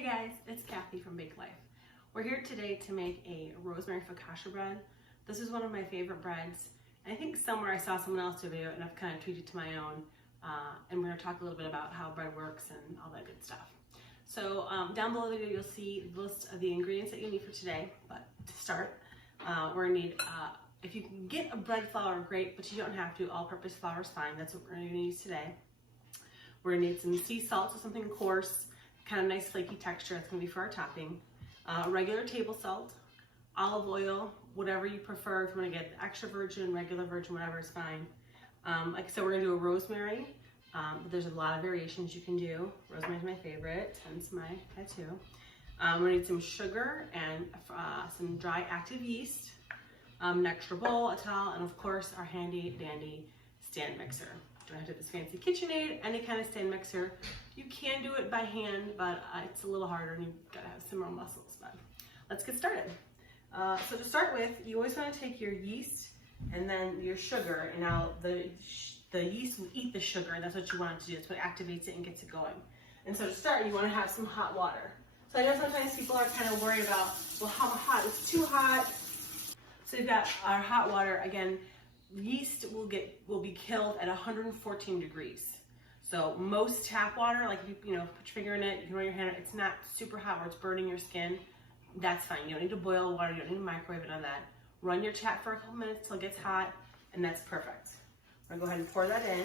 Hey guys, it's Kathy from Bake Life. We're here today to make a Rosemary Focaccia bread. This is one of my favorite breads. I think somewhere I saw someone else do a video and I've kind of tweaked it to my own. And we're going to talk a little bit about how bread works and all that good stuff. So down below the video you'll see the list of the ingredients that you need for today. But to start, we're going to need, if you can get a bread flour, great, but you don't have to. All-purpose flour is fine. That's what we're going to use today. We're going to need some sea salt, so something coarse, kind of nice flaky texture. That's going to be for our topping. Regular table salt, olive oil, whatever you prefer. If you want to get extra virgin, regular virgin, whatever is fine. Like I said, we're going to do a rosemary, but there's a lot of variations you can do. Rosemary is my favorite, hence my tattoo. We're going to need some sugar and some dry active yeast, an extra bowl, a towel, and of course our handy dandy stand mixer. Don't have to have this fancy KitchenAid, any kind of stand mixer. You can do it by hand, but it's a little harder and you've got to have some real muscles. But let's get started. So to start with, you always want to take your yeast and then your sugar. And now the yeast will eat the sugar, and that's what you want it to do. That's what activates it and gets it going. And so to start, you want to have some hot water. So I know sometimes people are kind of worried about, well, how hot? It's too hot. So you've got our hot water. Again, yeast will be killed at 114 degrees. So most tap water, like if you put your finger in it, you can run your hand, it's not super hot where it's burning your skin. That's fine. You don't need to boil water, you don't need to microwave it on that. Run your tap for a couple minutes till it gets hot, and that's perfect. I'm gonna go ahead and pour that in.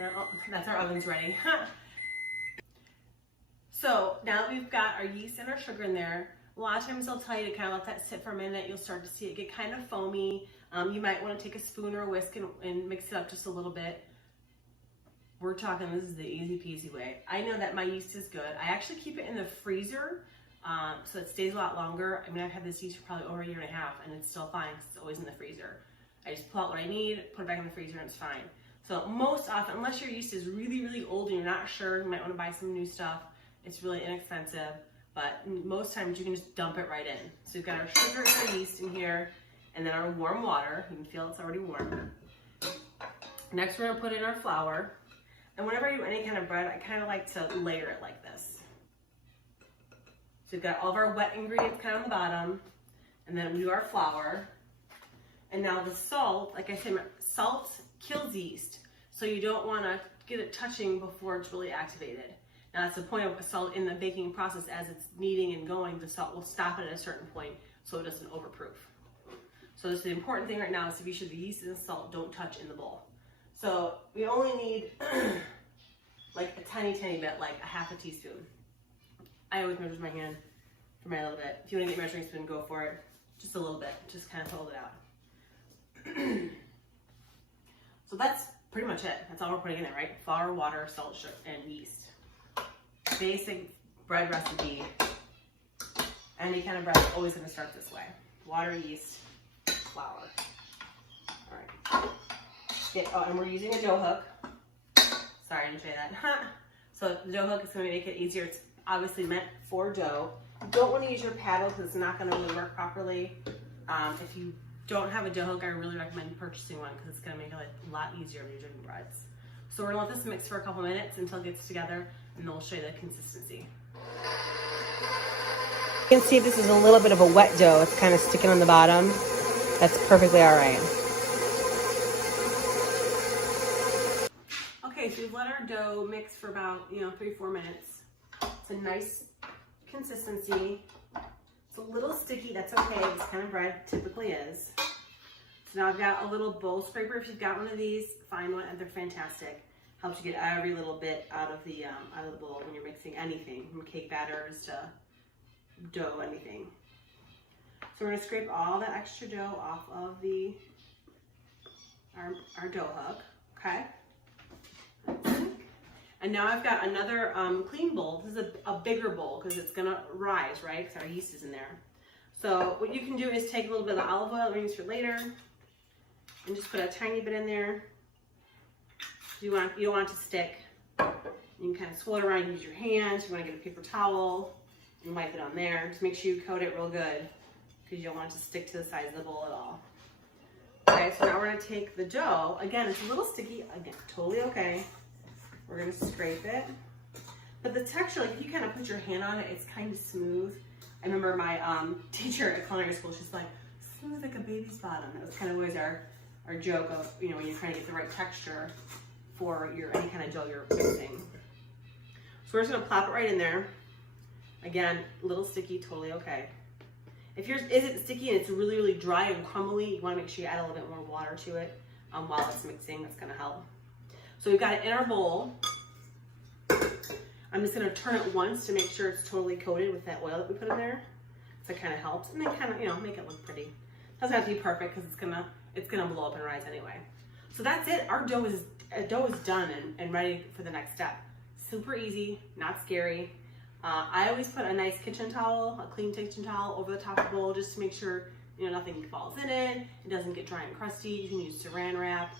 Now, that's our oven's ready. So now that we've got our yeast and our sugar in there, a lot of times they'll tell you to kind of let that sit for a minute. You'll start to see it get kind of foamy. You might want to take a spoon or a whisk and mix it up just a little bit. We're talking, this is the easy peasy way. I know that my yeast is good. I actually keep it in the freezer so it stays a lot longer. I mean, I've had this yeast for probably over a year and a half and it's still fine because it's always in the freezer. I just pull out what I need, put it back in the freezer, and it's fine. So most often, unless your yeast is really, really old and you're not sure, you might want to buy some new stuff. It's really inexpensive, but most times you can just dump it right in. So we've got our sugar and our yeast in here, and then our warm water. You can feel it's already warm. Next, we're gonna put in our flour. And whenever I do any kind of bread, I kind of like to layer it like this. So we've got all of our wet ingredients kind of on the bottom, and then we do our flour. And now the salt, like I said, salt kills yeast. So you don't wanna get it touching before it's really activated. Now that's the point of salt in the baking process. As it's kneading and going, the salt will stop it at a certain point so it doesn't overproof. So this is the important thing right now is to be sure the yeast and the salt don't touch in the bowl. So we only need like a tiny bit, like a half a teaspoon. I always measure my hand for my little bit. If you want to get a measuring spoon, go for it. Just a little bit, just kind of hold it out. So that's pretty much it. That's all we're putting in there, right? Flour, water, salt, sugar, and yeast. Basic bread recipe. Any kind of bread is always going to start this way. Water, yeast, flour. All right. And we're using a dough hook. Sorry, I didn't show you that. So the dough hook is going to make it easier. It's obviously meant for dough. You don't want to use your paddle because it's not going to really work properly. If you don't have a dough hook, I really recommend purchasing one because it's going to make it a lot easier when you're doing breads. So we're going to let this mix for a couple minutes until it gets together, and then we'll show you the consistency. You can see this is a little bit of a wet dough. It's kind of sticking on the bottom. That's perfectly all right. Okay, so we've let our dough mix for about 3-4 minutes. It's a nice consistency. It's a little sticky, that's okay. This kind of bread typically is. So now I've got a little bowl scraper. If you've got one of these, find one, and they're fantastic. Helps you get every little bit out of the bowl when you're mixing anything, from cake batters to dough, anything. So we're gonna scrape all that extra dough off of our dough hook, okay? And now I've got another clean bowl. This is a bigger bowl because it's gonna rise, right? Because our yeast is in there. So what you can do is take a little bit of the olive oil that we use for later and just put a tiny bit in there. You don't want it to stick. You can kind of swirl it around, use your hands. You want to get a paper towel and wipe it on there. Just make sure you coat it real good because you don't want it to stick to the sides of the bowl at all. Okay, so now we're going to take the dough. Again, it's a little sticky. Again, totally okay. We're going to scrape it. But the texture, like if you kind of put your hand on it, it's kind of smooth. I remember my teacher at culinary school, she's like, smooth like a baby's bottom. That was kind of always our joke of, you know, when you're trying to get the right texture for any kind of dough you're mixing. So we're just gonna plop it right in there. Again, a little sticky, totally okay. If yours isn't sticky and it's really, really dry and crumbly, you wanna make sure you add a little bit more water to it while it's mixing. That's gonna help. So we've got it in our bowl. I'm just gonna turn it once to make sure it's totally coated with that oil that we put in there. So it kind of helps, and then kind of, you know, make it look pretty. Doesn't have to be perfect because it's gonna blow up and rise anyway. So that's it. Our dough is done and ready for the next step. Super easy, not scary. I always put a nice kitchen towel, a clean kitchen towel over the top of the bowl just to make sure, you know, nothing falls in it. It doesn't get dry and crusty. You can use saran wrap,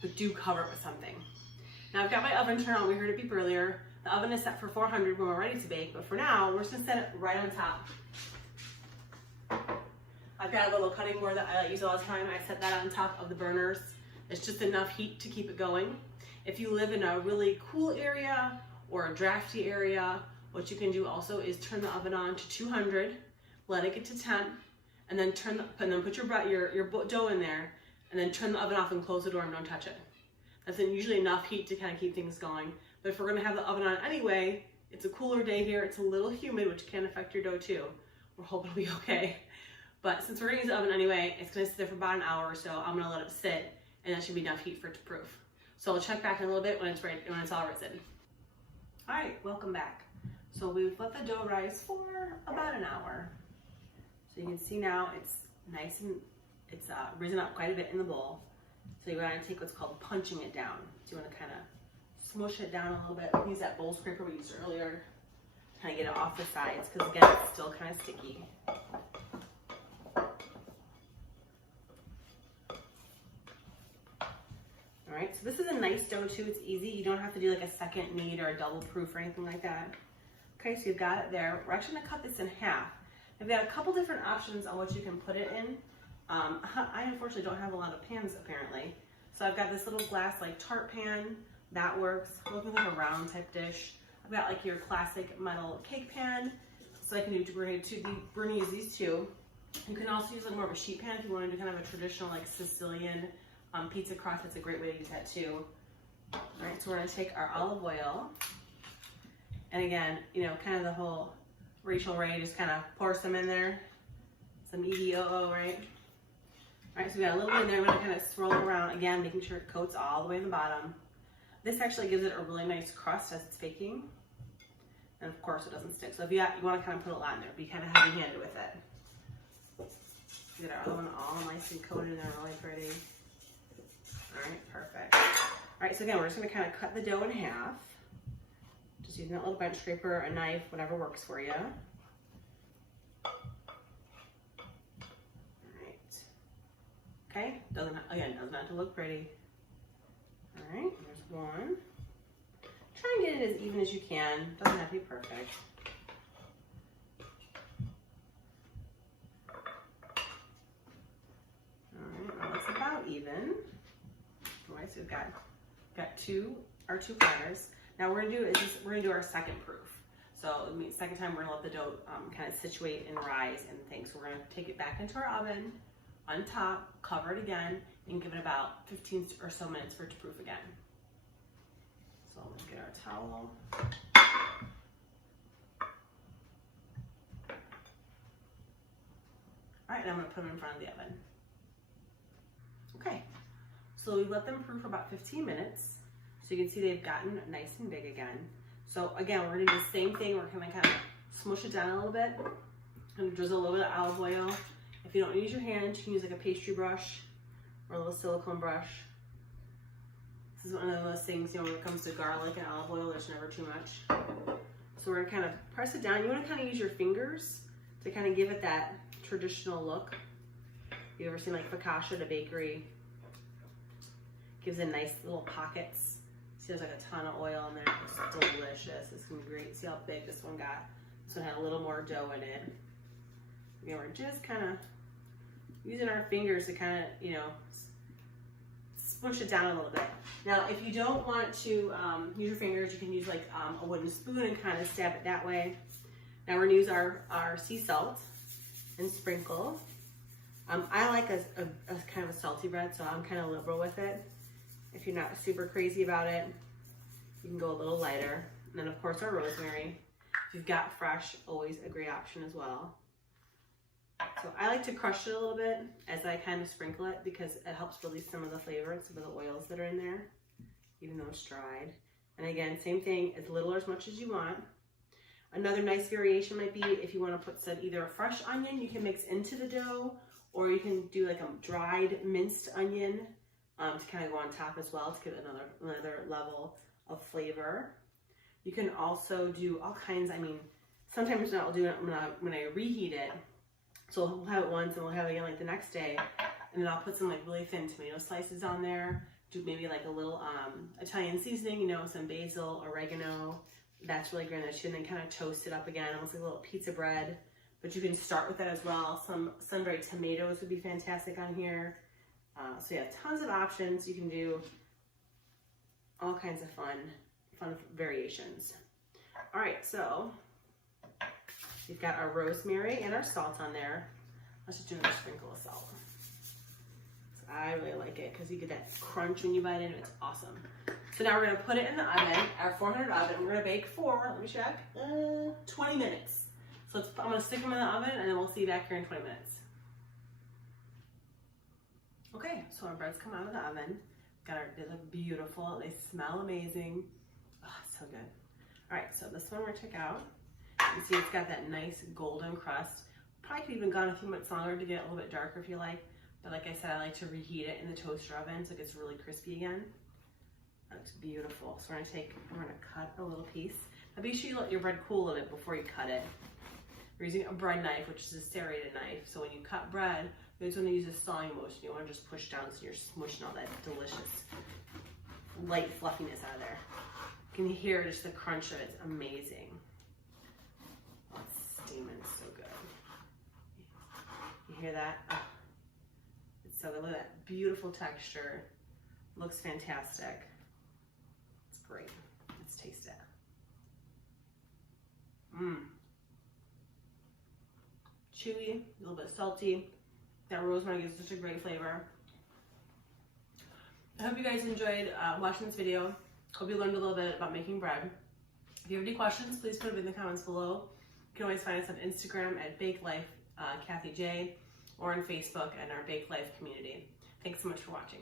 but do cover it with something. Now I've got my oven turned on. We heard it beep earlier. The oven is set for 400 when we're ready to bake, but for now, we're just gonna set it right on top. I've got a little cutting board that I use all the time. I set that on top of the burners. It's just enough heat to keep it going. If you live in a really cool area or a drafty area, what you can do also is turn the oven on to 200, let it get to temp, and then put your dough in there, and then turn the oven off and close the door and don't touch it. That's usually enough heat to kind of keep things going. But if we're gonna have the oven on anyway, it's a cooler day here, it's a little humid, which can affect your dough too. We're hoping it'll be okay. But since we're gonna use the oven anyway, it's gonna sit there for about an hour or so. I'm gonna let it sit, and that should be enough heat for it to proof. So I'll check back in a little bit when it's ready, when it's all risen. All right, welcome back. So we've let the dough rise for about an hour. So you can see now it's nice and it's risen up quite a bit in the bowl. So you want to take what's called punching it down. So you want to kind of smush it down a little bit. Use that bowl scraper we used earlier. Kind of get it off the sides because again, it's still kind of sticky. All right, so this is a nice dough too. It's easy. You don't have to do like a second knead or a double proof or anything like that. Okay, so you've got it there. We're actually gonna cut this in half. I've got a couple different options on what you can put it in. I unfortunately don't have a lot of pans apparently. So I've got this little glass like tart pan, that works. Looking like a round type dish. I've got like your classic metal cake pan. So I can do, we're gonna use these two. You can also use like more of a sheet pan if you want to do kind of a traditional like Sicilian pizza crust. That's a great way to use that too. All right, so we're gonna take our olive oil. And again, you know, kind of the whole Rachel Ray, just kind of pour some in there. Some EDOO, right? All right, so we got a little bit in there. I'm gonna kind of swirl it around again, making sure it coats all the way in the bottom. This actually gives it a really nice crust as it's baking. And of course it doesn't stick. So if you wanna kind of put a lot in there, be kind of heavy-handed with it. Get our other one all nice and coated in there, really pretty. All right, perfect. All right, so again, we're just gonna kind of cut the dough in half. Just using that little bench scraper, a knife, whatever works for you. All right. Okay, doesn't have to look pretty. All right, there's one. Try and get it as even as you can. Doesn't have to be perfect. All right, well, it's about even. All right, so we've got our two platters. Now we're gonna do our second proof. So the second time we're gonna let the dough kind of situate and rise and things. So we're gonna take it back into our oven, on top, cover it again, and give it about 15 or so minutes for it to proof again. So let's get our towel. All right, and I'm gonna put them in front of the oven. Okay, so we let them proof for about 15 minutes. So you can see they've gotten nice and big again. So again, we're gonna do the same thing. We're gonna kind of smush it down a little bit and drizzle a little bit of olive oil. If you don't use your hand, you can use like a pastry brush or a little silicone brush. This is one of those things, you know, when it comes to garlic and olive oil, there's never too much. So we're gonna kind of press it down. You wanna kind of use your fingers to kind of give it that traditional look. You ever seen like focaccia at a bakery? Gives it nice little pockets. See, there's like a ton of oil in there. It's delicious. It's gonna be great. See how big this one got? This one had a little more dough in it. Again, we're just kind of using our fingers to kind of, you know, smush it down a little bit. Now, if you don't want to use your fingers, you can use like a wooden spoon and kind of stab it that way. Now we're gonna use our sea salt and sprinkle. I like a kind of a salty bread, so I'm kind of liberal with it. If you're not super crazy about it, you can go a little lighter. And then of course our rosemary. If you've got fresh, always a great option as well. So I like to crush it a little bit as I kind of sprinkle it because it helps release some of the flavor and some of the oils that are in there, even though it's dried. And again, same thing, as little or as much as you want. Another nice variation might be if you want to put some either a fresh onion you can mix into the dough, or you can do like a dried minced onion to kind of go on top as well to give another level of flavor. You can also do all kinds. I mean, sometimes I'll do it when I reheat it. So we'll have it once and we'll have it again like the next day, and then I'll put some like really thin tomato slices on there. Do maybe like a little Italian seasoning, you know, some basil, oregano. That's really garnish, and then kind of toast it up again, almost like a little pizza bread. But you can start with that as well. Some sun-dried tomatoes would be fantastic on here. So yeah, tons of options. You can do all kinds of fun variations. All right, so we've got our rosemary and our salt on there. Let's just do another sprinkle of salt. So I really like it because you get that crunch when you bite into it. It's awesome. So now we're gonna put it in the oven, our 400 oven. We're gonna bake for, let me check, 20 minutes. So I'm gonna stick them in the oven and then we'll see you back here in 20 minutes. Okay, so our breads come out of the oven. They look beautiful. They smell amazing. Oh, so good. All right, so this one we're gonna take out. You see it's got that nice golden crust. Probably could even gone a few minutes longer to get it a little bit darker if you like. But like I said, I like to reheat it in the toaster oven so it gets really crispy again. That looks beautiful. So we're gonna cut a little piece. Now be sure you let your bread cool a little bit before you cut it. We're using a bread knife, which is a serrated knife. So when you cut bread, you always want to use a sawing motion. You want to just push down so you're smushing all that delicious light fluffiness out of there. You can hear just the crunch of it. It's amazing. Oh, it's steaming so good. You hear that? Oh, it's so good. Look at that beautiful texture. Looks fantastic. It's great. Let's taste it. Chewy, a little bit salty. That rosemary gives such a great flavor. I hope you guys enjoyed watching this video. Hope you learned a little bit about making bread. If you have any questions, please put them in the comments below. You can always find us on Instagram at Bake Life Kathy J, or on Facebook and our Bake Life community. Thanks so much for watching.